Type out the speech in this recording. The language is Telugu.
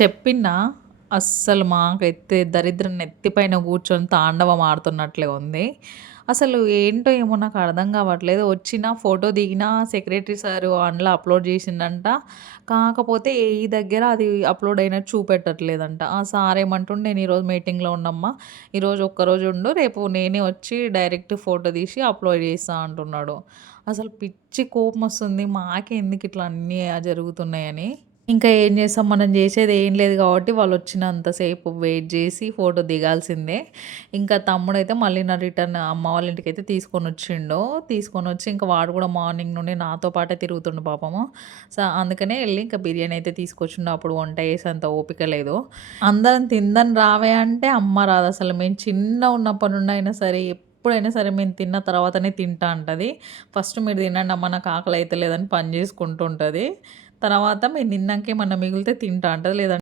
చెప్పినా అస్సలు మాకైతే దరిద్రం నెత్తిపైన కూర్చొని తాండవం ఆడుతున్నట్లే ఉంది. అసలు ఏంటో ఏమో నాకు అర్థం కావట్లేదు. వచ్చిన ఫోటో దిగిన సెక్రటరీ సారు అందులో అప్‌లోడ్ చేసిండంట. కాకపోతే ఏఈ దగ్గర అది అప్‌లోడ్ అయినట్టు చూపెట్టట్లేదంట. ఆ సార్ ఏమంటుండు, "నేను ఈరోజు మీటింగ్‌లో ఉన్నమ్మా. ఈరోజు ఒక్కరోజు ఉండు. రేపు నేనే వచ్చి డైరెక్ట్ ఫోటో తీసి అప్‌లోడ్ చేస్తా" అంటున్నాడు. అసలు పిచ్చి కోపమొస్తుంది. మాకే ఎందుకు ఇట్లా అన్నీ జరుగుతున్నాయని. ఇంకా ఏం చేస్తాం, మనం చేసేది ఏం లేదు కాబట్టి వాళ్ళొచ్చినంత సేపు వెయిట్ చేసి ఫోటో దిగాల్సిందే. ఇంకా తమ్ముడైతే మళ్ళీ నా రిటర్న్ అమ్మ వాళ్ళ ఇంటికైతే తీసుకొనొచ్చిండు. తీసుకొనొచ్చి ఇంక వాడు కూడా మార్నింగ్ నుండి నాతో పాటే తిరుగుతుండు పాపము. అందుకనే ఎళ్లి ఇంకా బిర్యానీ అయితే తీసుకొచ్చిండు. అప్పుడు వంట చేసేంత ఓపిక లేదు. అందరం తిందాం రావే అంటే అమ్మ రాదసలు. మేము చిన్నగున్నప్పటి నుండి అయినా సరే ఎప్పుడైనా సరే మేము తిన్న తర్వాతనే తింటా అంటది. ఫస్ట్ మీరు తినండమ్మ నాకు ఆకలి అయితలేదని పని చేసుకుంటూ ఉంటది. తర్వాత మేము తిన్నాక ఏమన్నా మిగిలితే తింటా అంటది. లేదంటే